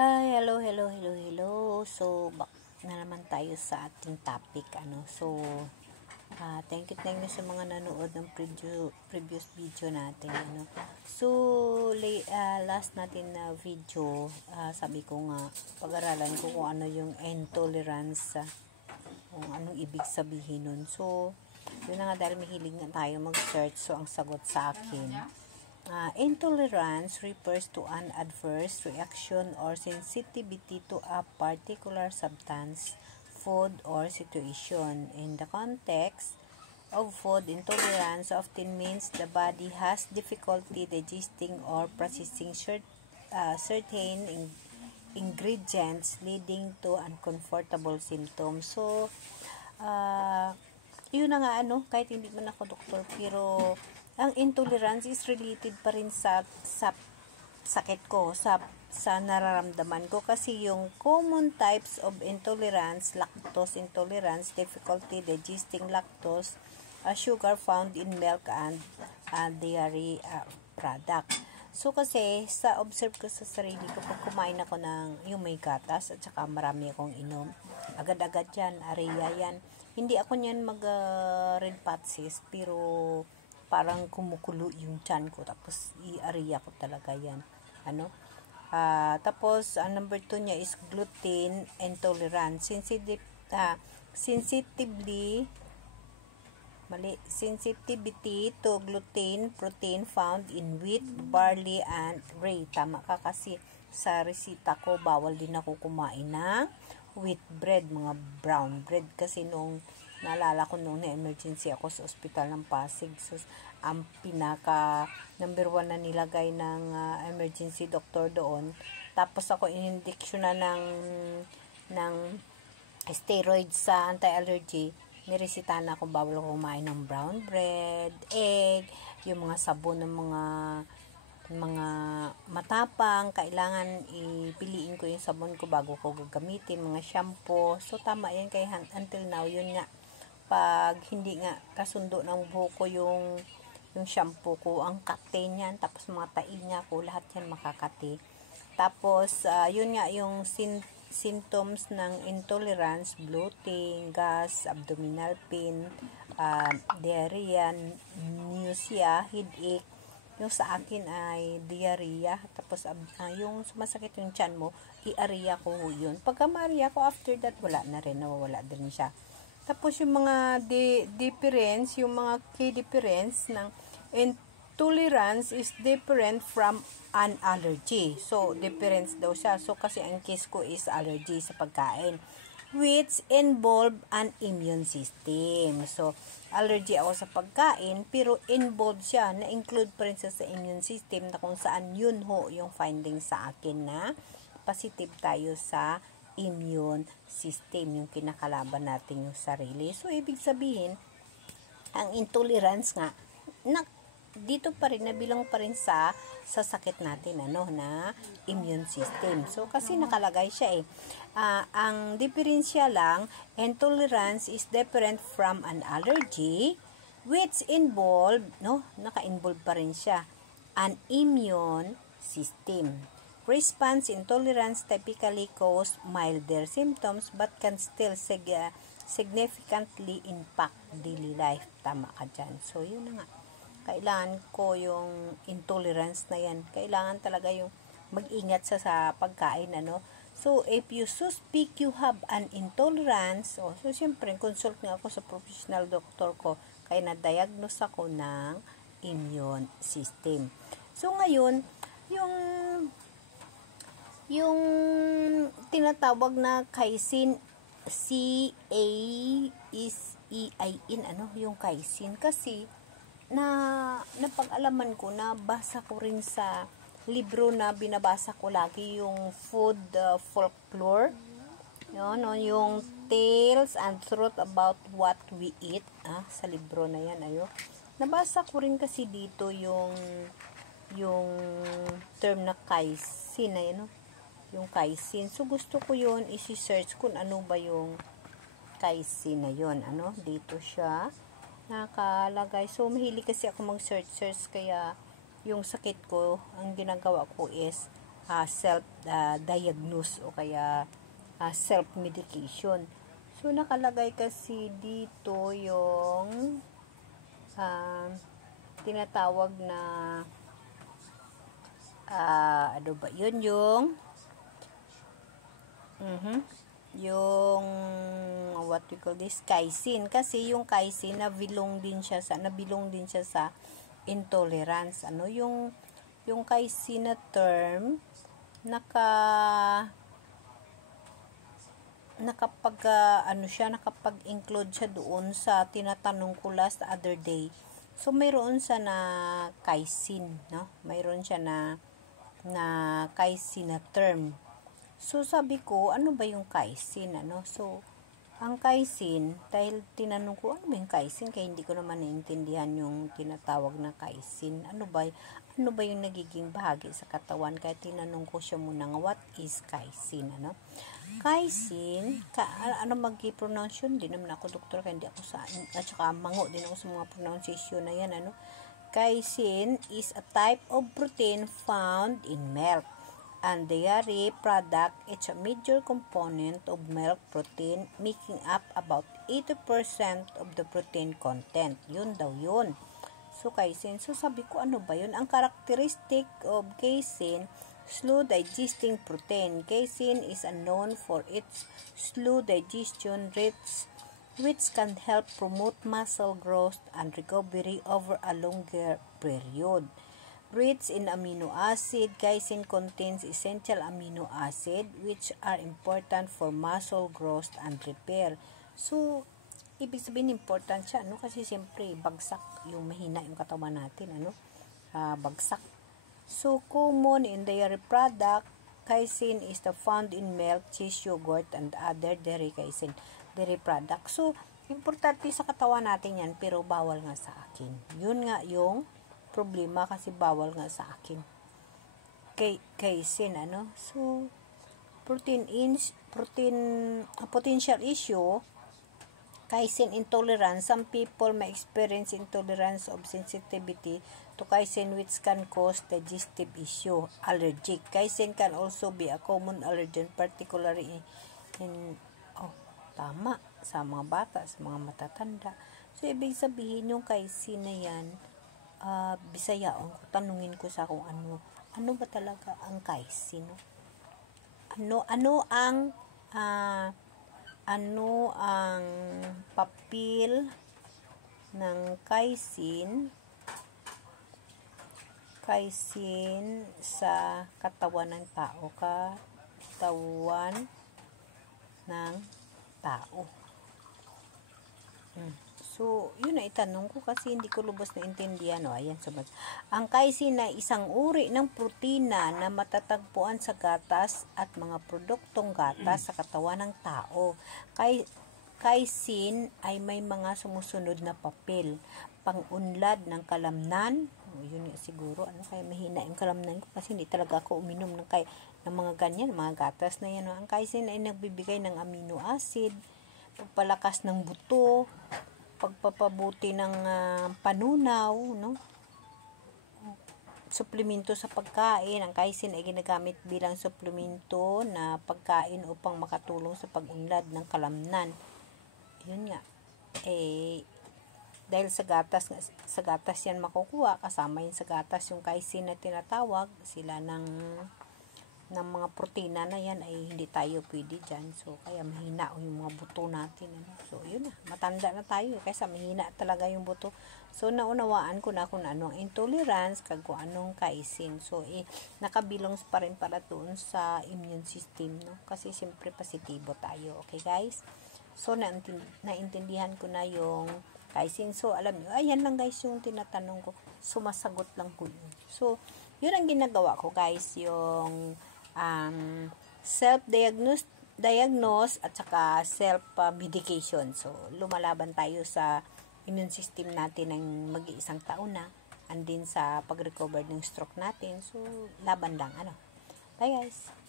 Hi, hello. So, back na naman tayo sa ating topic, thank you sa mga nanood ng previous video natin, So, last natin na video, sabi ko nga, pag-aralan ko kung ano yung intolerance, kung anong ibig sabihin nun. So, yun na nga, dahil mahilig nga tayo mag-search, so ang sagot sa akin, intolerance refers to an adverse reaction or sensitivity to a particular substance, food, or situation. In the context of food, intolerance often means the body has difficulty digesting or processing certain ingredients, leading to uncomfortable symptoms. So, yun na nga, kahit hindi man ako doktor, pero ang intolerance is related pa rin sa sakit ko, sa nararamdaman ko, kasi yung common types of intolerance: lactose intolerance, difficulty digesting lactose, sugar found in milk, and dairy product. So kasi sa observe ko sa sarili ko, pag kumain ako ng yung may gatas at saka marami akong inom, agad-agad yan, areya yan. Hindi ako niyan red patches, pero parang kumukulo yung tiyan ko, tapos i-areya ko talaga yan. Tapos number 2 niya is gluten intolerance. Sensitivity to gluten protein found in wheat, barley, and rye. Tama ka, kasi sa resita ko, bawal din ako kumain ng wheat bread, mga brown bread, kasi nung naalala ko nung na-emergency ako sa ospital ng Pasig, so ang pinaka number 1 na nilagay ng emergency doctor doon, tapos ako in-injection na ng steroids sa anti-allergy, niresita na akong bawal ako kumain ng brown bread, egg, yung mga sabon ng mga matapang, kailangan ipiliin ko yung sabon ko bago ko gagamitin, mga shampoo. So tama yan, kaya until now, yun nga, pag hindi nga kasundo ng buhok ko yung shampoo ko, ang kate niyan, tapos mga tahi niya ko, lahat yan makakate. Tapos yun nga yung symptoms ng intolerance: bloating, gas, abdominal pain, diarrhea, nausea, headache. Yung sa akin ay diarrhea, tapos yung sumasakit yung tiyan mo, i-areya ko yun. Pagka ma-areya ko, after that, wala na rin, nawawala din siya. Tapos yung mga difference, yung mga key difference ng intolerance is different from an allergy. So, difference daw siya. So, kasi ang case ko is allergy sa pagkain, which involve an immune system. So, allergy ako sa pagkain, pero involved siya, na-include pa rin siya sa immune system, na kung saan yun yung finding sa akin na positive tayo sa immune system, yung kinakalaban natin yung sarili. So, ibig sabihin, ang intolerance nga, dito pa rin, nabilang pa rin sa sakit natin, na immune system. So, kasi nakalagay siya ang diferensya lang, intolerance is different from an allergy, which involve, naka-involve pa rin siya, an immune system. Response intolerance typically cause milder symptoms but can still significantly impact daily life. Tama ka dyan. So, yun na nga. Kailangan ko yung intolerance na yan. Kailangan talaga yung mag-ingat sa pagkain, So, if you suspect you have an intolerance, so siyempre, consult nga ako sa professional doctor ko, kaya na-diagnose ako ng immune system. So, ngayon, yung tinatawag na casein, C-A-S-E-I-N, yung casein, kasi napag-alaman ko, nabasa ko rin sa libro na binabasa ko lagi, yung food folklore, yung Tales and Truth About What We Eat, sa libro na yan, nabasa ko rin kasi dito yung term na casein na yung casein. So, gusto ko yun, isi-search kung ano ba yung casein na yun. Dito siya nakalagay. So, mahilig kasi ako mag-search, kaya yung sakit ko, ang ginagawa ko is self-diagnose o kaya self-medication. So, nakalagay kasi dito yung tinatawag na ano ba yun, yung what we call this, casein. Kasi yung casein nabilong din siya sa intolerance. Ano yung casein na term nakapag-include siya doon sa tinatanong ko last other day. So mayroon siya na casein, no? Mayroon siya na casein na term. So sabi ko, ano ba yung casein, ano? So ang casein, dahil tinanong ko, ano ba yung casein? Kaya hindi ko naman naintindihan yung tinatawag na casein. Ano ba yung nagiging bahagi sa katawan? Kaya tinanong ko siya muna, what is casein, ano? Casein, ano mag-pronounce yun? Hindi naman ako doktor, kaya hindi ako at saka mango din ako sa mga pronunciation na yan, ano? Casein is a type of protein found in milk and dairy product. It's a major component of milk protein, making up about 80% of the protein content. Yun daw yun. So, casein. So, sabi ko, ano ba yun? Ang characteristic of casein, slow digesting protein. Casein is known for its slow digestion rates, which can help promote muscle growth and recovery over a longer period. Rich in amino acid, casein contains essential amino acid which are important for muscle growth and repair. So, ibig sabihin important siya, ano? Kasi siyempre bagsak yung mahina yung katawan natin, ano? Bagsak. So, common in dairy product, casein is found in milk, cheese, yogurt, and other dairy product. So, importante sa katawan natin yan, pero bawal nga sa akin. Yun nga yung problema, kasi bawal nga sa akin. Casein, ano? So, potential issue, casein intolerance. Some people may experience intolerance of sensitivity to casein, which can cause digestive issue. Allergic. Casein can also be a common allergen, particularly sa mga bata, sa mga matatanda. So, ibig sabihin yung casein na yan, Bisayaon ko, tanungin ko sa kung ano ba talaga ang casein, no? Ano ang papel ng casein sa katawan ng tao, So, yun na itanong ko kasi hindi ko lubos na intindihan. Ayan, sabat. Ang casein na isang uri ng protina na matatagpuan sa gatas at mga produktong gatas sa katawan ng tao. Casein ay may mga sumusunod na papel. Pang-unlad ng kalamnan. Yun nga siguro. Kaya mahina yung kalamnan ko kasi hindi talaga ako uminom ng mga ganyan, mga gatas na yan. Ang casein ay nagbibigay ng amino acid, pagpalakas ng buto, pagpapabuti ng panunaw, no? Suplemento sa pagkain. Ang casein ay ginagamit bilang suplemento na pagkain upang makatulong sa pag-unlad ng kalamnan. Yun nga. Dahil sa gatas yan makukuha, kasama yun sa gatas yung casein na tinatawag, sila ng mga protina na yan ay hindi tayo pwede dyan. So, kaya mahina yung mga buto natin, ano? So, yun na. Matanda na tayo kaysa mahina talaga yung buto. So, naunawaan ko na kung anong intolerance, kung anong casein. So, nakabilong pa rin pala doon sa immune system, no? Kasi siyempre positibo tayo. Okay, guys? So, naintindihan ko na yung casein. So, alam nyo, ayan lang guys yung tinatanong ko. Sumasagot lang ko yun. So, yun ang ginagawa ko, guys. Yung self-diagnose at saka self-medication. So, lumalaban tayo sa immune system natin ng mag-iisang taon na, and din sa pag-recover ng stroke natin. So, laban lang, ano. Bye guys!